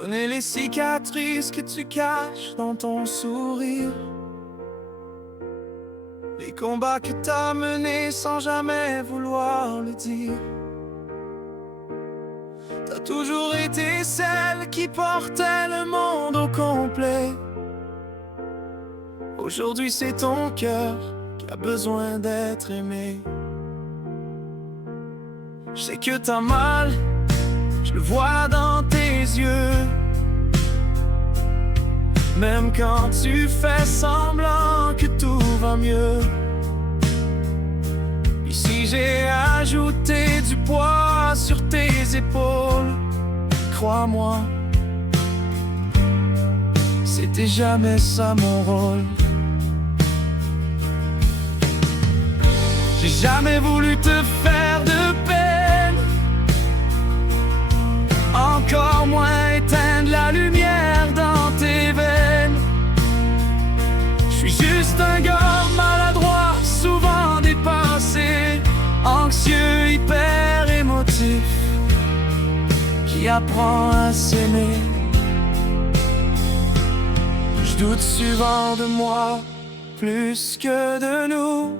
connais les cicatrices que tu caches dans ton sourire, les combats que t'as menés sans jamais vouloir le dire. T'as toujours été celle qui portait le monde au complet. Aujourd'hui c'est ton cœur qui a besoin d'être aimé. Je sais que t'as mal, je le vois dans tes yeux. Même quand tu fais semblant que tout va mieux. Ici j'ai ajouté du poids sur tes épaules. Crois-moi, c'était jamais ça mon rôle. J'ai jamais voulu te faire de peine, encore moins éteindre la lumière dans tes veines. Je suis juste un gars maladroit, souvent dépassé, anxieux, hyper émotif, qui apprend à s'aimer. Je doute souvent de moi, plus que de nous.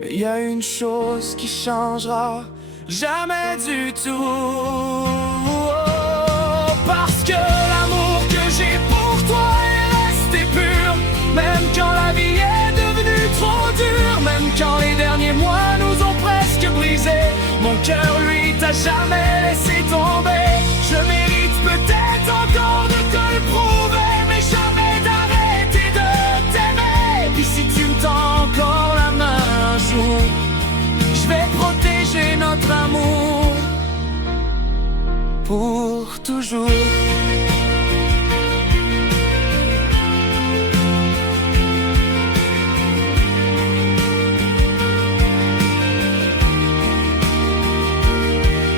Mais il y a une chose qui changera jamais du tout. Parce que l'amour que j'ai pour toi est resté pur. Même quand la vie est devenue trop dure, même quand les derniers mois nous ont presque brisé, mon cœur lui t'a jamais laissé tomber. Je mérite peut-être encore de te le prouver, mais jamais d'arrêter de t'aimer. Puis si tu me tends encore la main un jour, je vais protéger notre amour pour toujours.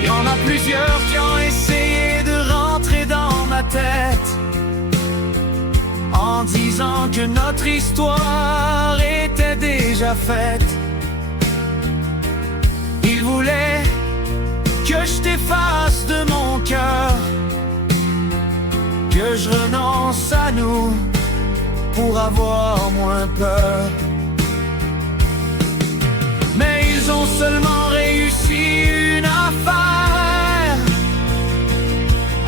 Il y en a plusieurs qui ont essayé de rentrer dans ma tête en disant que notre histoire était déjà faite. Ils voulaient que je t'efface de mon cœur, que je renonce à nous pour avoir moins peur. Mais ils ont seulement réussi une affaire,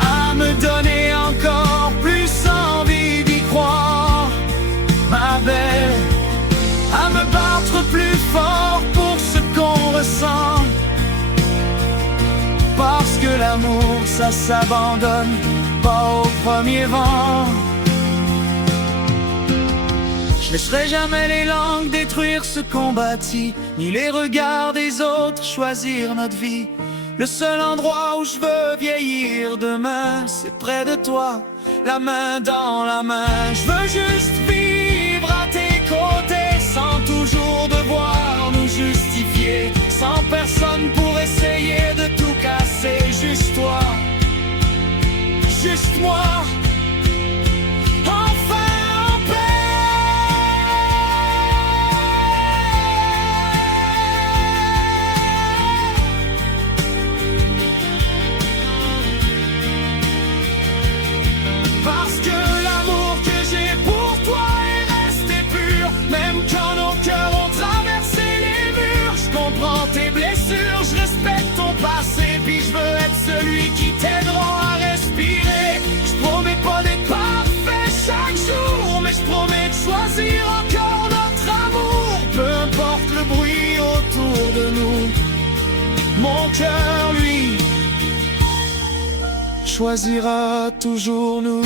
à me donner encore plus envie d'y croire, ma belle, à me battre plus fort pour ce qu'on ressent. Parce que l'amour, ça s'abandonne pas au premier vent. Je laisserai jamais les langues détruire ce qu'on bâtit, ni les regards des autres choisir notre vie. Le seul endroit où je veux vieillir demain, c'est près de toi, la main dans la main. Je veux juste vivre à tes côtés, sans toujours devoir nous justifier, sans personne pour essayer de tout casser. Juste toi, juste moi, enfin en paix. Parce que l'amour que j'ai pour toi est resté pur, même quand nos cœurs ont traversé les murs. Je comprends tes blessures, je respecte ton passé, puis je veux être celui qui t'aidera à respirer. Je promets pas d'être parfait chaque jour, mais je promets de choisir encore notre amour. Peu importe le bruit autour de nous, mon cœur, lui, choisira toujours nous.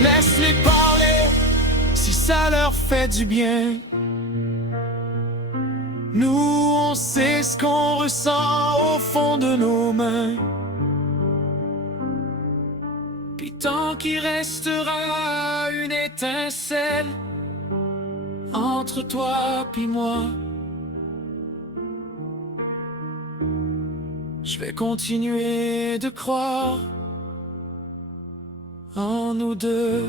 Laisse-les parler si ça leur fait du bien. Nous, on sait ce qu'on ressent au fond de nos mains. Puis tant qu'il restera une étincelle entre toi puis moi, je vais continuer de croire en nous deux.